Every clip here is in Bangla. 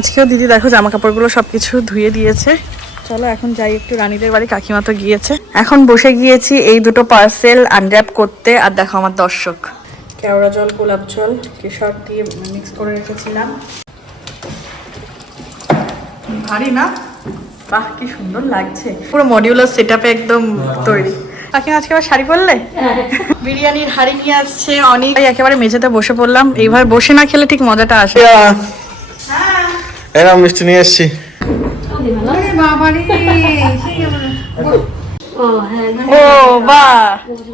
আজকেও দিদি দেখো জামা কাপড়গুলো সবকিছু ধুয়ে দিয়েছে। চলো এখন যাই একটু রানীদের বাড়ি কাকিমা তো গিয়েছে। এখন বসে গিয়েছি এই দুটো পার্সেল আনর্যাপ করতে আর দেখো আমার দর্শক। কেওড়া জল গোলাপ জল কেশর দিয়ে মিক্স করে রেখেছিলাম। ভারী না? বাহ কি সুন্দর লাগছে। পুরো মডিউলার সেটআপে একদম তৈরি। কাকিমা আজকে আবার শাড়ি পরলে? বিরিয়ানির হাড়ি নিয়ে আসছে অনেক। একেবারে মেঝেতে বসে পড়লাম। এইভাবে বসে না খেলে ঠিক মজাটা আসে। এরকম মিষ্টি নিয়ে এসছি ও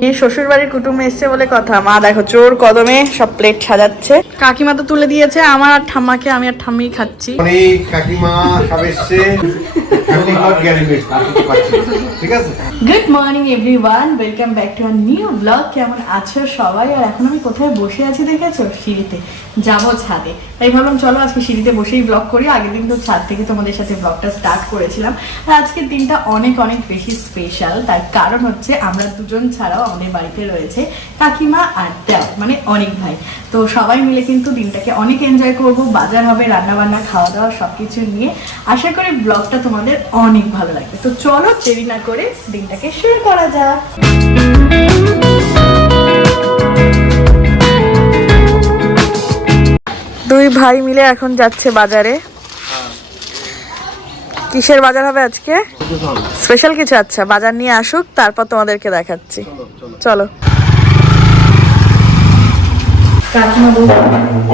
এই শ্বশুর বাড়ির কুটুম এসছে বলে কথা। মা দেখো চোর কদমে সব প্লেট সাজাচ্ছে। কাকিমা তো তুলে দিয়েছে আমার আর ঠাম্মাকে আমি আর ঠাম্মি খাচ্ছি। কাকিমা সব এসছে। Good morning everyone welcome back to our new vlog কেমন আছো সবাই? আর এখন আমি কোথায় বসে আছি দেখেছ? সিঁড়িতে। যাব ছাদে। তাই ভাবলাম চলো আজকে সিঁড়িতে বসেই ব্লগ করি। আগের দিন তো ছাদ থেকে তোমাদের সাথে ব্লগটা স্টার্ট করেছিলাম। আর আজকের দিনটা অনেক অনেক বেশি স্পেশাল তার কারণ হচ্ছে আমরা দুজন ছাড়াও আমাদের বাড়িতে রয়েছে কাকিমা আর দেও মানে অনেক ভাই। তো সবাই মিলে কিন্তু দিনটাকে অনেক এনজয় করব। বাজার হবে রান্না বান্না খাওয়া দাওয়া সবকিছু নিয়ে। আশা করি ব্লগটা তোমাদের অনেক ভালো লাগবে। তো চলো দেরি না করে দিনটাকে শুরু করা যাক। দুই ভাই মিলে এখন যাচ্ছে বাজারে। কিসের বাজার হবে আজকে? স্পেশাল কিছু? আচ্ছা বাজার নিয়ে আসুক তারপর তোমাদেরকে দেখাচ্ছি। চলো। কাকিমা বলতে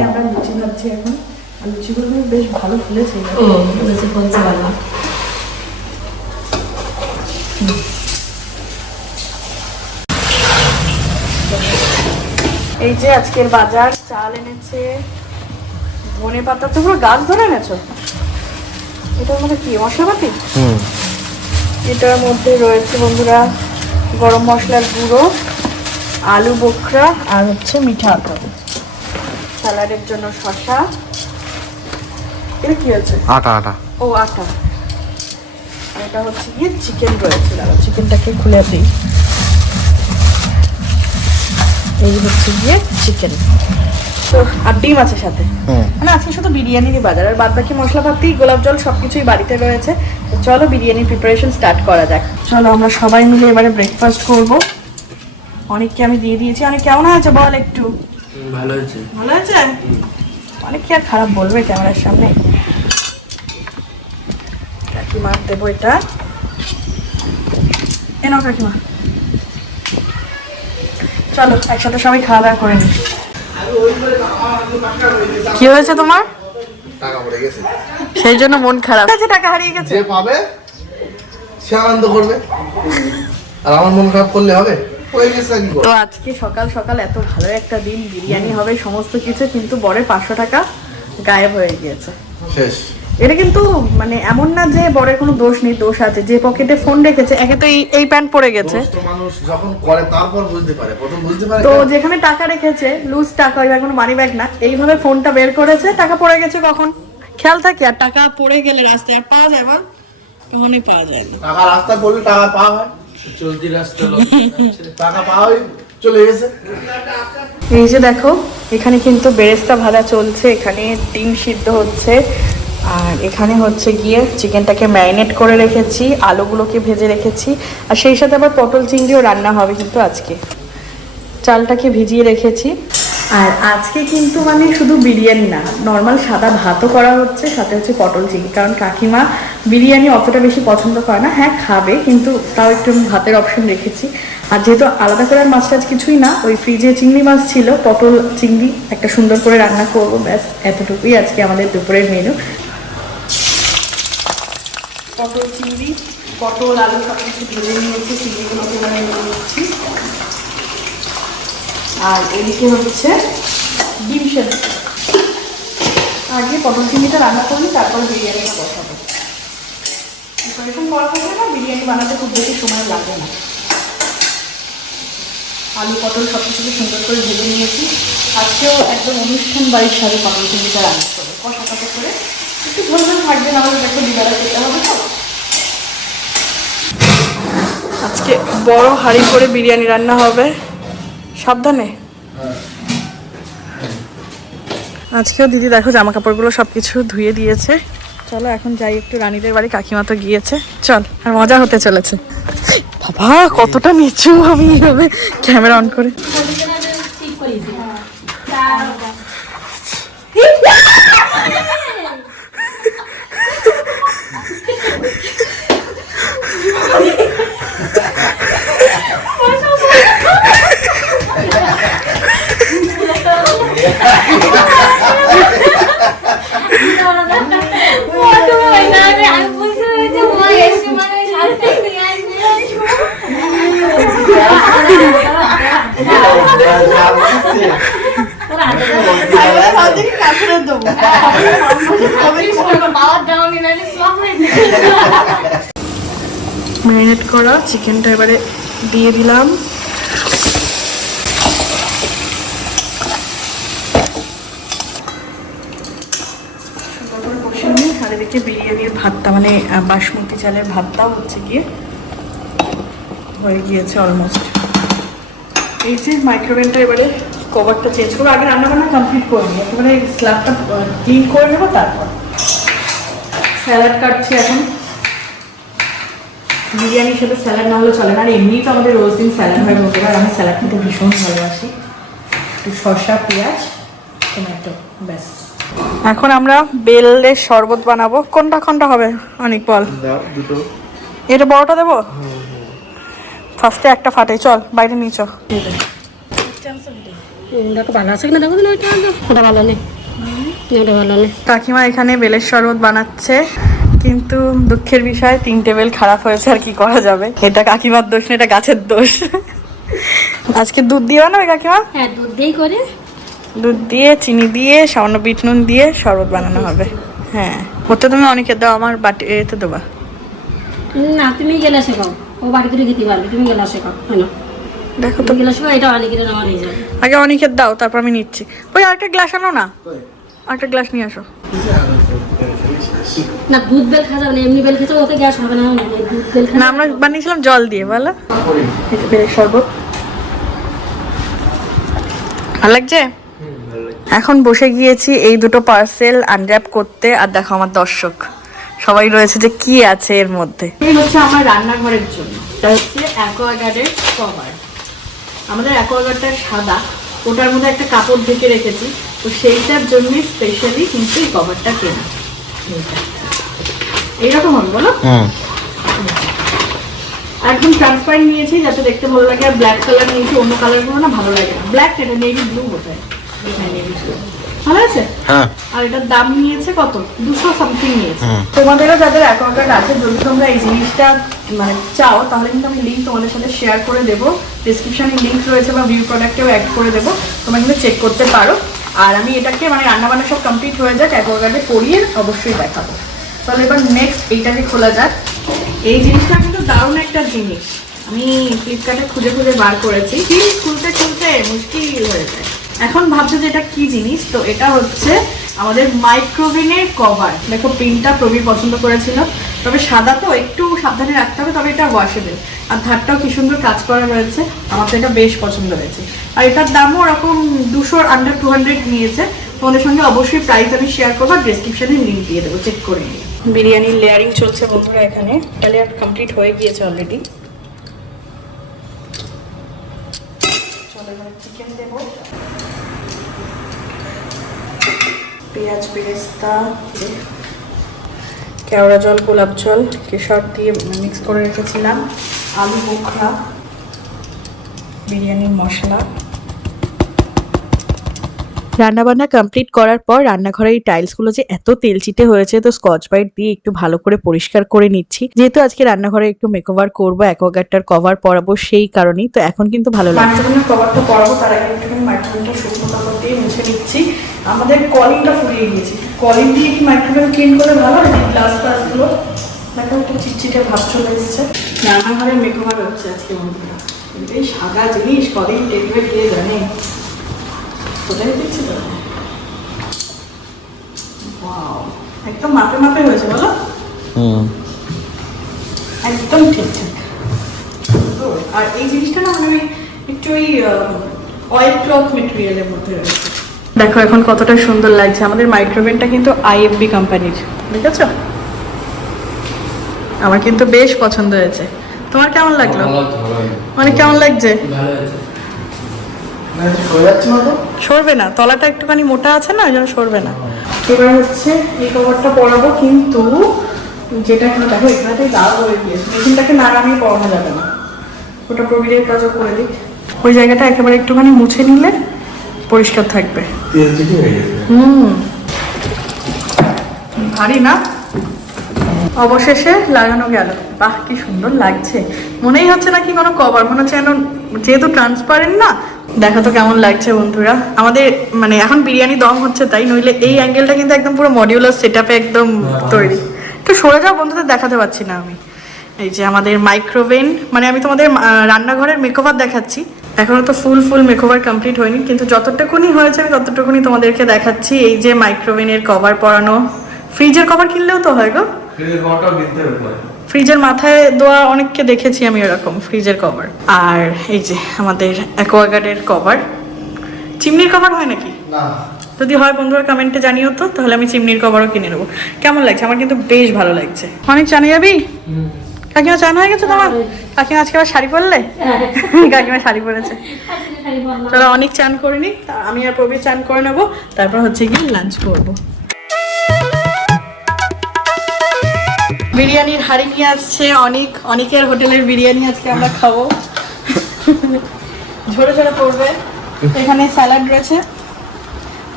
আমরা লুচি ভাবছি এখন। আর লুচিগুলো বেশ ভালো ফুলেছে। ও বলেছে ভালো। এই যে আজকের বাজার চাল এনেছে ধনে পাতা তো পুরো গাছ ধরে এনেছো? এটার মধ্যে কি মশলাপাতি? হুম। এটার মধ্যে রয়েছে বন্ধুরা গরম মশলার গুঁড়ো আলু বোখরা আর হচ্ছে মিঠা আটা স্যালাডের জন্য শশা এটা কি আছে আটা আটা। ও আটা। আর এটা হচ্ছে গিয়ে চিকেন রয়েছে। দাঁড়া চিকেনটাকে খুলে দিই। এই হচ্ছে গিয়ে চিকেন। তো আর ডিম আছে সাথে। মানে আজকে শুধু বিরিয়ানিরই বাজার। আর বাদ বাকি মশলাপাতি গোলাপ জল সবকিছুই বাড়িতে রয়েছে। তো চলো বিরিয়ানি প্রিপারেশন স্টার্ট করা যাক। চলো আমরা সবাই মিলে এবারে ব্রেকফাস্ট করব। অনেককে আমি দিয়ে দিয়েছি। অনেক কেমন হয়েছে বল একটু? ভালো হয়েছে ভালো আছে? অনেক কি আর খারাপ বলবে ক্যামেরার সামনে। কাকিমা দেবো এটা। এ নাও কাকিমা। চলো একসাথে সবাই খাওয়া দাওয়া করে নি কি হয়েছে তোমার? টাকা পড়ে গেছে। সেই জন্য মন খারাপ। আছে টাকা হারিয়ে গেছে। যে পাবে সে আনন্দ করবে। আর আমার মন খারাপ করলে হবে? গেছে আর কি তো আজকে সকাল সকাল এত ভালো একটা দিন বিরিয়ানি হবে সমস্ত কিছু কিন্তু বরে পাঁচশো টাকা গায়েব হয়ে গিয়েছে। শেষ। এটা কিন্তু মানে এমন না যে বরের কোনো দোষ নেই দোষ আছে। যে পকেটে ফোন রেখেছে একে তো এই প্যান্ট পরে গেছে। মানুষ যখন করে তারপর বুঝতে পারে। প্রথম বুঝতে পারে তো যেখানে টাকা রেখেছে লুজ টাকা এবার কোনো মানি ব্যাগ না এইভাবে ফোনটা বের করেছে টাকা পড়ে গেছে কখন? খেয়াল থাকে আর টাকা পড়ে গেলে রাস্তায় আর পাওয়া যায় বল কখনই পাওয়া যায় না। টাকা রাস্তা করলে টাকা পাওয়া হয়? চলতি রাস্তা টাকা পাওয়া চলে গেছে। এই যে দেখো এখানে কিন্তু বেরেস্তা ভাজা চলছে এখানে ডিম সিদ্ধ হচ্ছে। আর এখানে হচ্ছে গিয়ে চিকেনটাকে ম্যারিনেট করে রেখেছি, আলুগুলোকে ভেজে রেখেছি, আর সেই সাথে আবার পটল চিংড়িও রান্না হবে কিন্তু আজকে। চালটাকে ভিজিয়ে রেখেছি। আর আজকে কিন্তু মানে শুধু বিরিয়ানি না, নর্মাল সাদা ভাতও করা হচ্ছে, সাথে হচ্ছে পটল চিংড়ি, কারণ কাকিমা বিরিয়ানি অতটা বেশি পছন্দ করে না। হ্যাঁ খাবে, কিন্তু তাও একটু আমি ভাতের অপশন রেখেছি। আর যেহেতু আলাদা করে মাছ টাছ কিছুই না, ওই ফ্রিজে চিংড়ি মাছ ছিল, পটল চিংড়ি একটা সুন্দর করে রান্না করব, ব্যাস, এতটুকুই আজকে আমাদের দুপুরের মেনু পটল চিংড়ি, পটল, আলু সব কিছু ভেজে নিয়েছি চিংড়িগুলোকে এবারে নিচ্ছি। আর এদিকে হচ্ছে ডিম আগে পটল চিংড়িটা রান্না করলি তারপরে বিরিয়ানিটা বসাবো। প্রিপারেশন করা থাকলে না বিরিয়ানি বানাতে খুব বেশি সময় লাগে না। আলু, পটল সব কিছুকে সুন্দর করে ভেজে নিয়েছি। আজকেও একদম অনুষ্ঠান বাড়ির সাথে পটল চিংড়িটা রান্না করব। কষা কষা করে আজকে বড় হাঁড়ি করে বিরিয়ানি রান্না হবে। সাবধানে? আজকেও দিদি দেখো জামা কাপড়গুলো সব কিছু ধুয়ে দিয়েছে। চলো এখন যাই একটু রানীদের বাড়ি, কাকিমা তো গিয়েছে। চল, আর মজা হতে চলেছে। বাবা, কতটা নিচু আমি ক্যামেরা অন করে ঠিক করেছি ম্যারিনেট করা চিকেনটা এবারে দিয়ে দিলাম। আর এদিকে বিরিয়ানির ভাতটা মানে বাসমতি চালের ভাতটাও হচ্ছে গিয়ে হয়ে গিয়েছে অলমোস্ট এই যে মাইক্রোওয়েভটা এবারে কভারটা চেঞ্জ করব। আগে রান্নাবান্না কমপ্লিট করে নিই। একেবারে স্ল্যাবটা ক্লিন করে নেব, তারপর স্যালাড কাটছি এখন। বিরিয়ানির সাথে স্যালাড না হলে চলে না। আর এমনিই তো আমাদের রোজ দিন স্যালাড হয় বন্ধুরা আর আমি স্যালাড খেতে ভীষণ ভালোবাসি। একটু শসা, পেঁয়াজ টমেটো ব্যাস। এখন আমরা বেলের শরবত বানাবো। কোনটা কোনটা হবে অনেক বল? এটা বড়টা দেবো? ফার্স্টে একটা ফাটে চল বাইরে নিয়ে চল। কাকিমা এখানে বেলের শরবত বানাচ্ছে কিন্তু দুঃখের বিষয় তিনটে বেল খারাপ হয়েছে আর কি করা যাবে? এটা কাকিমার দোষ না এটা গাছের দোষ। আজকে দুধ দিয়ে বানাবে কাকিমা? হ্যাঁ দুধ দিয়েই করে। দুধ দিয়ে চিনি দিয়ে সামান্য বিট নুন দিয়ে শরবত বানানো হবে। হ্যাঁ। হতে তুমি অনেকে দাও আমার বাটি এতে দেবা। না তুমি গেলে শেখাও ও বাড়ি করে খেতে পারবে তুমি গেলে শেখাও না। দেখো তো। তুমি গেলে শেখাও এটা অনেক আমার হয়ে যাবে। আগে অনেকের দাও তারপর আমি নিচ্ছি। ওই আরেকটা গ্লাস আনো না? আরেকটা গ্লাস নিয়ে আসো। না দুধ বেল খাওয়া যাবে এমনি বেল খেতে ওতে গ্যাস হবে না দুধ বেল না আমরা বানিয়েছিলাম জল দিয়ে বলো। এই যে বেলের শরবত। ভালো লাগছে? এখন বসে গিয়েছি এই দুটো পার্সেল আনর্যাপ করতে আর দেখো আমার দর্শক। সবাই রয়েছে যে কি আছে এর মধ্যে। এই হচ্ছে আমার রান্নাঘরের জন্য। এটা হচ্ছে অ্যাকোয়াগার্ডের কভার আমাদের অ্যাকোয়াগার্ডটা সাদা। ওটার মধ্যে একটা কাপড় ঢেকে রেখেছি। তো সেইটার জন্যই স্পেশালি কিন্তু এই কভারটা কেনা। এইরকম হবে বলো? একদম ট্রান্সপারেন্ট নিয়েছি যাতে দেখতে ভালো লাগে। আর ব্ল্যাক কালার নিয়েছি অন্য কালারগুলো না ভালো লাগে না। ব্ল্যাক এটা নেভি ব্লু হ্যাঁ ব্লু ভালো আছে? হ্যাঁ। আর এটার দাম নিয়েছে কত? দুশো সামথিং নিয়েছে। তোমাদেরও যাদের অ্যাকাউন্ট আছে যদি তোমরা এই জিনিসটা মানে চাও তাহলে কিন্তু আমি লিঙ্ক তোমাদের সাথে শেয়ার করে দেবো। ডিসক্রিপশনে লিঙ্ক রয়েছে বা ভিউ প্রোডাক্টেও অ্যাড করে দেবো। তোমরা কিন্তু চেক করতে পারো। আর আমি এটাকে মানে রান্নাবান্না সব কমপ্লিট হয়ে যাক অ্যাকোয়াগার্ডে পরিয়ে অবশ্যই দেখাবো। তাহলে এবার নেক্সট এইটাকে খোলা যাক। এই জিনিসটা কিন্তু দারুণ একটা জিনিস। আমি ফ্লিপকার্টে খুঁজে খুঁজে বার করেছি। ঠিক খুলতে খুলতে মুশকিল হয়ে যায়। এখন ভাবছ যে এটা কি জিনিস? তো এটা হচ্ছে আমাদের মাইক্রোভেনের কভার দেখো প্রিন্টটা প্রবীর পছন্দ করেছিল। তবে সাদা তো একটু সাবধানে রাখতে হবে, তবে এটা ওয়াশেবল আর ধারটাও কি সুন্দর কাজ করা রয়েছে। আমার তো এটা বেশ পছন্দ হয়েছে। আর এটার দামও ওরকম দুশোর আন্ডার টু হান্ড্রেড নিয়েছে। তোমাদের সঙ্গে অবশ্যই প্রাইস আমি শেয়ার করব ডেসক্রিপশনে লিঙ্ক দিয়ে দেবো। চেক করে নিই বিরিয়ানির লেয়ারিং চলছে বন্ধুরা এখানে। লেয়ার কমপ্লিট হয়ে গিয়েছে অলরেডি চলো এবার চিকেন দেব। পেঁয়াজ বেরেস্তা কেওড়া জল, গোলাপ জল, কেশর দিয়ে মিক্স করে রেখেছিলাম। আলু বোখরা, বিরিয়ানির মশলা। রান্নাবান্না কমপ্লিট করার পর রান্নাঘরের এই টাইলসগুলো যে এত তেলচিটে হয়েছে, তো স্কচ ব্রাইট দিয়ে একটু ভালো করে পরিষ্কার করে নিচ্ছি। যেহেতু আজকে রান্নাঘরে একটু মেকওভার করব অ্যাকোয়াগার্ডটার কভার পরাবো সেই কারণেই, তো এখন কিন্তু ভালো লাগছে। কভারটা পরাবো, তার আগে একটুখানি মাইক্রোওভেনটা শুকনো কাপড় দিয়ে মুছে নিচ্ছি। আমাদের কলিংটা ফুরিয়ে গিয়েছে। কলিং দিয়ে কি মাইক্রোওভেন ক্লিন করে ভালো হয়? গ্লাস গ্লাসগুলো দেখো, একটু চিটচিটে ভাব চলে এসছে। রান্নাঘরে মেকওভার হচ্ছে আজকে বন্ধুরা। এই সাদা জিনিস কদিন টেকবে কে জানে কোথায় দিচ্ছি তো? একদম মাপে মাপে হয়েছে বলো। হুম। একদম ঠিকঠাক আর এই জিনিসটা না মানে একটু ওই অয়েল ক্লথ মেটেরিয়ালের মধ্যে রয়েছে। দেখো এখন কতটা সুন্দর লাগছে। আমাদের মাইক্রোওভেনটা কিন্তু আইএফবি কোম্পানির ঠিক আছে আমার কিন্তু বেশ পছন্দ হয়েছে। তোমার কেমন লাগল? মানে কেমন লাগছে? হয়ে না তো সরবে না তলাটা একটুখানি মোটা আছে না ওই জন্য সরবে না। এবার হচ্ছে এই কভারটা পরাবো কিন্তু যেটা এখন দেখো এখানেটাই দাগ হয়ে গিয়েছে। মেশিনটাকে না নামিয়ে পরানো যাবে না। ওটা প্রবীরের কাজও করে দিক। ওই জায়গাটা একেবারে একটুখানি মুছে নিলে পরিষ্কার থাকবে। হুম। ভারী না? অবশেষে লাগানো গেল। বাহ কি সুন্দর লাগছে। মনেই হচ্ছে না কি কোনো কভার মনে হচ্ছে যেন যেহেতু ট্রান্সপারেন্ট না দেখো তো কেমন লাগছে বন্ধুরা। আমাদের মানে এখন বিরিয়ানি দম হচ্ছে তাই নইলে এই অ্যাঙ্গেলটা কিন্তু একদম পুরো মডিউলার সেট একদম তৈরি। একটু সরে যাও বন্ধুদের দেখাতে পাচ্ছি না আমি। এই যে আমাদের মাইক্রোওভেন মানে আমি তোমাদের রান্নাঘরের মেকওভার দেখাচ্ছি। এখনও তো ফুল ফুল মেকওভার কমপ্লিট হয়নি কিন্তু যতটুকুনি হয়েছে আমি ততটুকুনি তোমাদেরকে দেখাচ্ছি। এই যে মাইক্রোওভেনের কভার পরানো। ফ্রিজের কভার কিনলেও তো হয় গো। ফ্রিজের মাথায় দেওয়া অনেককে দেখেছি আমি এরকম ফ্রিজের কভার আর এই যে আমাদের অ্যাকোয়াগার্ডের কভার চিমনির কভার হয় নাকি? যদি হয় বন্ধুরা কমেন্টে জানিও তো তাহলে আমি চিমনির কভারও কিনে নেব। কেমন লাগছে? আমার কিন্তু বেশ ভালো লাগছে। অনেক জানে যাবি? কাকিমা চান হয়ে গেছে তোমার? কাকিমা আজকে আবার শাড়ি পরলে? কাকিমা শাড়ি পরেছে। চলো অনেক চান করে নি তা আমি আর প্রবীর চান করে নেব তারপর হচ্ছে গিয়ে লাঞ্চ করব। বিরিয়ানির হাড়ি নিয়ে আসছে অনেক অনেকের হোটেলের বিরিয়ানি আজকে আমরা খাব। ঝরে ঝরে পড়বে। এখানে স্যালাড রয়েছে।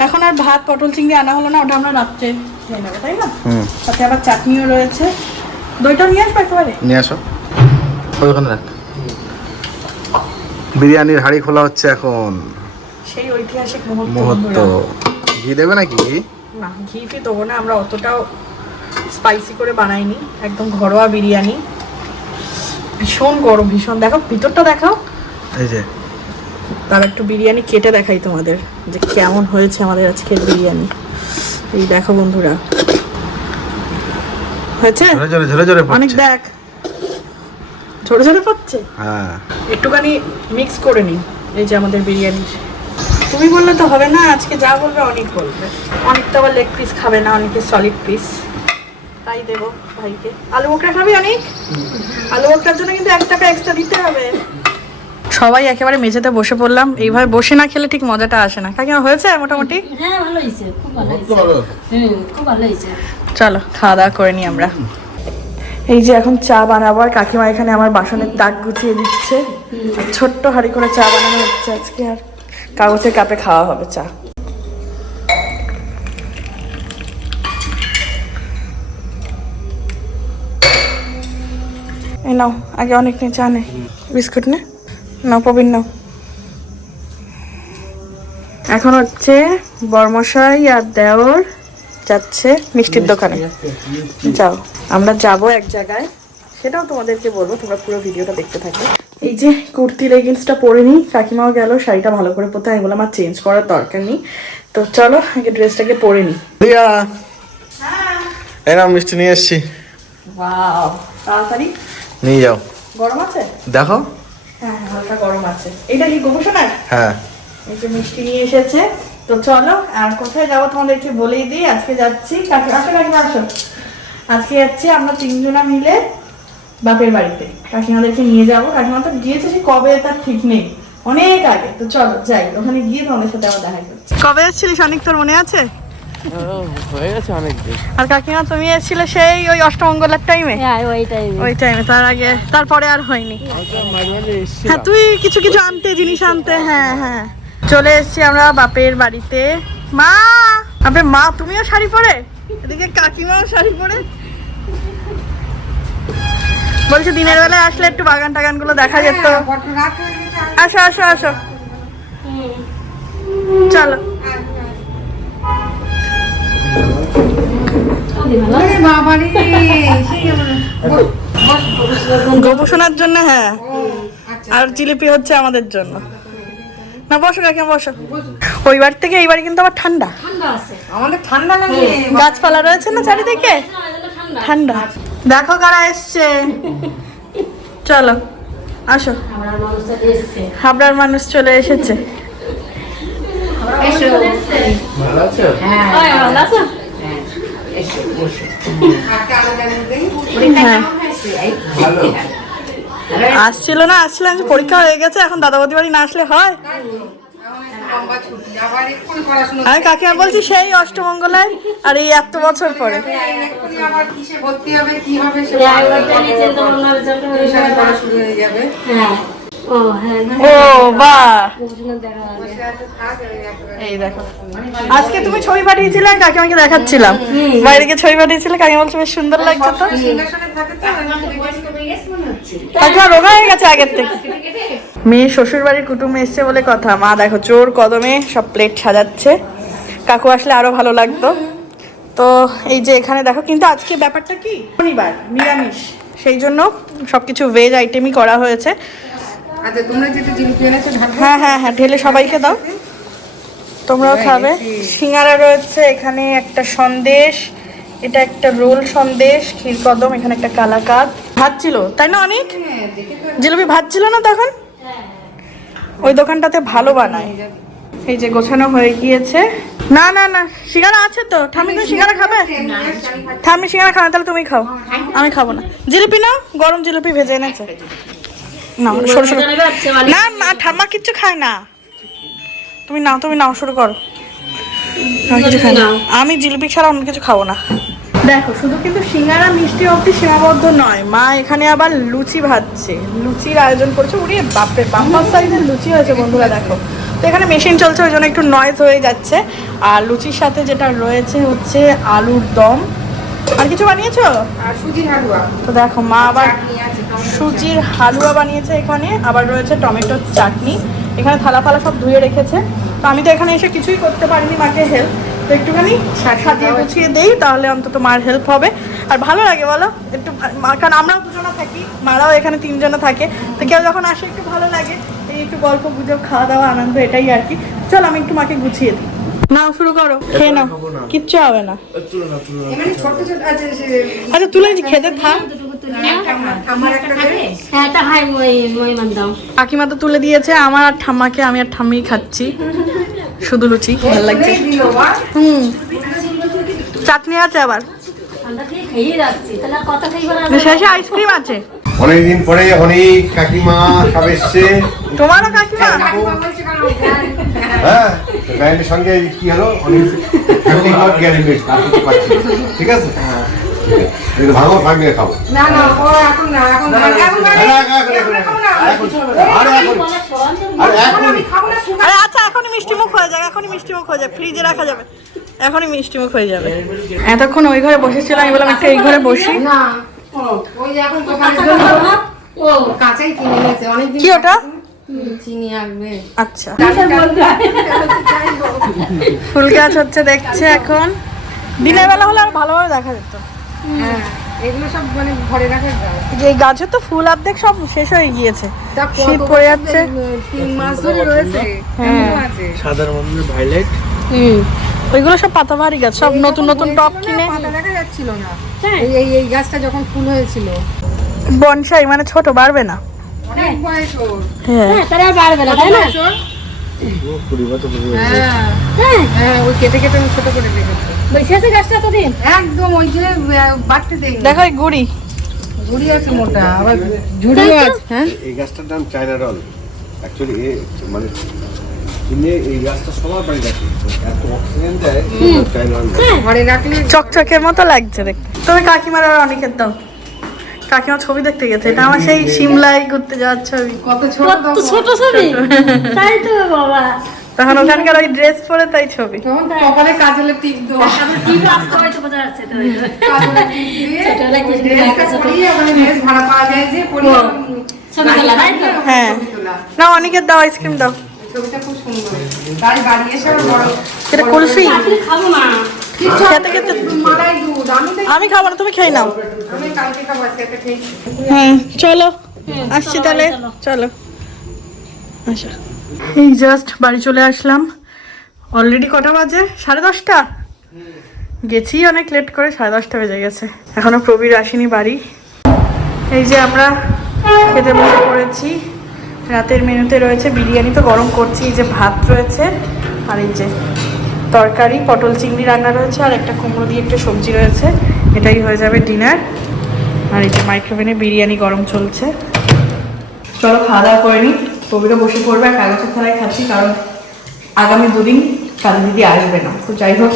এখন আর ভাত পটল চিংড়ি আনা হলো না ওটা আমরা রাত্রে খেয়ে নেব তাই না? সাথে আবার চাটনিও রয়েছে। দইটাও নিয়ে আসব একেবারে? নিয়ে আসো। ওই ওখানে রাখ। বিরিয়ানির হাড়ি খোলা হচ্ছে এখন। সেই ঐতিহাসিক মুহূর্ত মুহূর্ত। ঘি দেবে নাকি? না ঘি ফি দেবো না আমরা অতটাও স্পাইসি করে বানাইনি একদম ঘরোয়া বিরিয়ানি। ভীষণ গরম ভীষণ। দেখো ভিতরটা দেখাও। এই যে। তার একটু বিরিয়ানি কেটে দেখাই তোমাদের যে কেমন হয়েছে আমাদের আজকের বিরিয়ানি। এই দেখো বন্ধুরা। হয়েছে? ঝরে ঝরে অনেক দেখ। ছোট ছোট পড়ছে? হ্যাঁ। একটুখানি মিক্স করে নিই এই যে আমাদের বিরিয়ানি। তুমি বললে তো হবে না আজকে যা বলবে অনেক বলবে। অনেক তো আবার লেগ পিস খাবে না অনেকে সলিড পিস তাই দেবো ভাইকে। আলু বোকরা খাবি অনেক? আলু বোকরার জন্য কিন্তু এক টাকা এক্সট্রা দিতে হবে। সবাই একেবারে মেঝেতে বসে পড়লাম। এইভাবে বসে না খেলে ঠিক মজাটা আসে না। কাকিমা হয়েছে মোটামুটি? হ্যাঁ ভালো হয়েছে। খুব ভালো হয়েছে। হুম খুব ভালো হয়েছে। চলো খাওয়া দাওয়া করে নিই আমরা। এই যে এখন চা বানাবো আর কাকিমা এখানে আমার বাসনের তাক গুছিয়ে দিচ্ছে। ছোট্ট হাঁড়ি করে চা বানানো হচ্ছে আজকে আর কাগজের কাপে খাওয়া হবে চা। নাও আগে অনেক নে চা নে। বিস্কুট নে। নাও প্রবীণ নাও। এখন হচ্ছে বর্মশাই আর দেওর যাচ্ছে মিষ্টির দোকানে। যাও আমরা যাব এক জায়গায়। সেটাও তোমাদেরকে বলব তোমরা পুরো ভিডিওটা দেখতে থাকো। এই যে কুর্তি লেগিংসটা পরে নিই কাকিমাও গেল শাড়িটা ভালো করে পরতে আমি বললাম আর চেঞ্জ করার দরকার নেই। তো চলো আগে ড্রেসটাকে পরে নিই এই নাও মিষ্টি নিয়ে এসছি। ওয়াও তাড়াতাড়ি। নিয়ে যাও। গরম আছে? দেখো। হ্যাঁ হ্যাঁ, হালকা গরম আছে। এটা কি গোপসোনার হ্যাঁ। এই যে মিষ্টি নিয়ে এসেছে। তো চলো আর কোথায় যাব তোমাদেরকে বলেই দিই আজকে যাচ্ছি কাকি আসো কাকিমা আসো। আজকে যাচ্ছি আমরা তিনজনা মিলে বাপের বাড়িতে। কাকিমাদেরকে নিয়ে যাব। কাকিমা তো গিয়েছে সে কবে তার ঠিক নেই। অনেক আগে। তো চলো যাই ওখানে গিয়ে তোমাদের সাথে আবার দেখা করছি। কবে এসেছিলিস অনেক তোর মনে আছে? হয়ে গেছে অনেক দিন। আর কাকিমা তুমি এসেছিলে সেই ওই অষ্টমঙ্গলার টাইমে হ্যাঁ ওইটাই ওই টাইমে তার আগে তারপরে আর হয়নি। হ্যাঁ তুই কিছু কিছু আনতে জিনিস আনতে হ্যাঁ হ্যাঁ। চলে এসেছি আমরা বাপের বাড়িতে। মা! আপনি মা তুমিও শাড়ি পরে? এদিকে কাকিমাও শাড়ি পরে। বলছে দিনের বেলায় আসলে একটু বাগান টাগানগুলো দেখা যেত। আসো আসো আসো। চলো। গোপোষণার জন্য হ্যাঁ। আর জিলিপি হচ্ছে আমাদের জন্য। না, বসো কাকিমা, বসো। ওই বাড়ি থেকে এই বাড়ি কিন্তু আবার ঠান্ডা। আমাদের ঠান্ডা লাগে। গাছপালা রয়েছে না চারিদিকে? ঠান্ডা। দেখো কারা এসছে। চলো, আসো। হাবড়ার মানুষ চলে এসেছে। ভালো আছো? ওই, ভালো আছো? আসছিল না আসছিলাম যে পরীক্ষা হয়ে গেছে এখন দাদাবতী বাড়ি না আসলে হয়। আমি কাকিমা বলছি সেই অষ্টমঙ্গলায় আর এই এত বছর পরে। ড্রাইভারটা নিয়ে চিন্তা ও, বাহ। এই দেখো। আজকে তুমি ছবি পাঠিয়েছিলে আমি কাকিমাকে দেখাচ্ছিলাম। বাইরে গিয়ে ছবি পাঠিয়েছিলে কাকিমা বলছে বেশ সুন্দর লাগছে তো। কাকিমা রোগা হয়ে গেছে আগের থেকে। মেয়ে শ্বশুর বাড়ির কুটুম এসছে বলে কথা। মা দেখো চোর কদমে সব প্লেট সাজাচ্ছে। কাকু আসলে আরও ভালো লাগতো। তো এই যে এখানে দেখো কিন্তু আজকে ব্যাপারটা কি? শনিবার নিরামিষ। সেই জন্য সবকিছু ভেজ আইটেমই করা হয়েছে। আচ্ছা তোমরা যেটা জিনিস এনেছো ঢাকা হ্যাঁ হ্যাঁ হ্যাঁ ঢেলে সবাইকে দাও। তোমরাও খাবে। সিঙ্গারা রয়েছে এখানে একটা সন্দেশ এটা একটা রোল সন্দেশ ক্ষীরকদম এখানে একটা কালাকাদ। ভাত ছিল তাই না অনেক? জিলিপি ভাত ছিল না তখন? ওই দোকানটাতে ভালো বানায়। এই যে গোছানো হয়ে গিয়েছে। না না না সিঙ্গারা আছে তো। ঠামি তুমি সিঙ্গারা খাবে? ঠামি সিঙ্গারা খাবে তাহলে তুমি খাও। আমি খাব না। জিলিপি নাও গরম জিলিপি ভেজে এনেছে। না সরু সরু। না মা ঠাম্মা কিচ্ছু খায় না। তুমি নাও তুমি নাও শুরু করো। আমি জিলিপি ছাড়া অন্য কিছু খাব না। দেখো শুধু কিন্তু সিঙ্গারা মিষ্টি অব্দি সীমাবদ্ধ নয়। মা এখানে আবার লুচি ভাজছে। লুচির আয়োজন করছে। উড়ি বাপরে বাম্পার সাইজের লুচি হয়েছে বন্ধুরা দেখো। তো এখানে মেশিন চলছে ওই জন্য একটু নয়েজ হয়ে যাচ্ছে। আর লুচির সাথে যেটা রয়েছে হচ্ছে আলুর দম। আর কিছু বানিয়েছো? সুজির হালুয়া। তো দেখো মা আবার সুজির হালুয়া বানিয়েছে এখানে আবার রয়েছে টমেটোর চাটনি। এখানে থালা ফালা সব ধুয়ে রেখেছে। তো আমি তো এখানে এসে কিছুই করতে পারিনি মাকে হেল্প তো একটুখানি সাজিয়ে গুছিয়ে দেই তাহলে অন্তত মার হেল্প হবে। আর ভালো লাগে বলো? একটু কারণ আমরাও দুজনে থাকি মারাও এখানে তিনজনে থাকে। তো কেউ যখন আসে একটু ভালো লাগে এই একটু গল্প গুজব খাওয়া দাওয়া আনন্দ এটাই আর কি। চল আমি একটু মাকে গুছিয়ে দিই। নাও শুরু করো। খেয়ে নাও। কিচ্ছু হবে না। আচ্ছা তুলে খেতে থাক। মান কাকিমা তো তুলে দিয়েছে আমার আর ঠাম্মাকে আমি আর ঠাম্মি খাচ্ছি। শুধু লুচি ভালো লাগছে। হুম। চাটনি আছে আবার। আছে শেষে আইসক্রিম আছে। অনেকদিন পরে অনেক কাকিমা সব এসছে তোমারও কাকিমা? হ্যাঁ। ব্যান্ডের সঙ্গে কি হলো? অনেক গ্যারেন্টি পাচ্ছি। ঠিক আছে? ভাঙো ভাঙে খাব না না ও এখন না এখন এখন আরে এখন, এখন, এখন, এখন, আরে এখন আরে এখন আমি খাব না শুধু আরে আচ্ছা এখনই মিষ্টি মুখ হয়ে যাবে এখনই মিষ্টি মুখ হয়ে যাবে ফ্রিজে রাখা যাবে। এখনই মিষ্টি মুখ হয়ে যাবে। এতক্ষণ ওই ঘরে বসেছিলাম আমি বললাম একটু এই ঘরে বসি? না ওই এখন দোকানে ও কাঁচাই কিনে কি ওটা? চিনি আনবে। আচ্ছা। ফুল গাছ হচ্ছে দেখছে এখন। দিনের বেলা হলে আর ভালোভাবে দেখা যেত। হ্যাঁ। এগুলো সব মানে ঘরে যে তো ফুল অর্ধেক সব শেষ হয়ে গিয়েছে। শীত পড়ে যাচ্ছে। তিন মাস ধরে রয়েছে? হ্যাঁ। সাদার মধ্যে ভাইলেট। ওইগুলো সব পাতাবাহারি গাছ সব নতুন নতুন টপ কিনে। পাতা দেখা যাচ্ছিল না। এই এই এই গাছটা যখন ফুল হয়েছিল। বনসাই মানে ছোট বাড়বে না। অনেক বয়স ওর হ্যাঁ। হ্যাঁ বাড়বে না তাই না? হ্যাঁ হ্যাঁ। দেখো এই গুড়ি। ঝুড়ি আছে মোটা আবার ঝুড়িও আছে হ্যাঁ? এই গাছটার নাম চায়না রল। অ্যাকচুয়ালি এ মানে কিনে এই গাছটা সবার বাড়ি রাখি এত অক্সিজেন দেয় চায়না রল। ঘরে রাখলে চকচকের মতো লাগছে দেখতে তবে কাকিমার আর অনেকের দাও কাকিমা ছবি দেখতে গেছে এটা আমার সেই সিমলায় ঘুরতে যাওয়ার ছবি। কত ছোট ছবি? তাই তো বাবা। তখন ওখানকার ওই ড্রেস পরে তাই ছবি। কপালে কাজলে টিপ দেওয়া। তারপর কি আসতে হয়তো বোঝা যাচ্ছে তো কাজলে টিপ দিয়ে ছোটবেলায় কি সুন্দর ড্রেসটা লাগছে তো। পরিয়ে ওখানে ড্রেস ভাড়া পাওয়া যায় যে পরিয়ে ছবি তোলা, তাই তো? হ্যাঁ। না অনেকের দাও আইসক্রিম দাও। ছবিটা খুব সুন্দর। তাই বাড়ি এসে বড় এটা কুলফি খাব না। খেতে খেতে আমি খাব না, তুমি খেয়ে নাও। হুম, চলো। আসছি তাহলে। চলো। আচ্ছা এই জাস্ট বাড়ি চলে আসলাম। অলরেডি কটা বাজে? সাড়ে দশটা? গেছি অনেক লেট করে, সাড়ে দশটা বেজে গেছে। এখনও প্রবীর আসেনি বাড়ি। এই যে আমরা খেতে বসে পড়েছি। রাতের মেনুতে রয়েছে বিরিয়ানি, তো গরম করছি। এই যে ভাত রয়েছে। আর এই যে তরকারি, পটল চিংড়ি রান্না রয়েছে, আর একটা কুমড়ো দিয়ে একটা সবজি রয়েছে। এটাই হয়ে যাবে ডিনার আর এই যে মাইক্রোওভেনে বিরিয়ানি গরম চলছে। চলো খাওয়া দাওয়া করে নিই। কবিরা বসে পড়বে, আর কাগজের থালায় খাচ্ছি, কারণ আগামী দুদিন কাজে দিদি আসবে না। তো যাই হোক,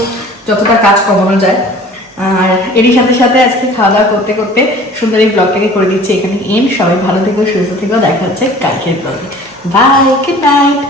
যতটা কাজ কমানো যায়। আর এরই সাথে সাথে আজকে খাওয়া দাওয়া করতে করতে সুন্দর এই ব্লগটাকে করে দিচ্ছি এখানে। এন্ড সবাই ভালো থেকো, সুস্থ থেকেও দেখা হচ্ছে কালকের ব্লগে বাই গুড নাইট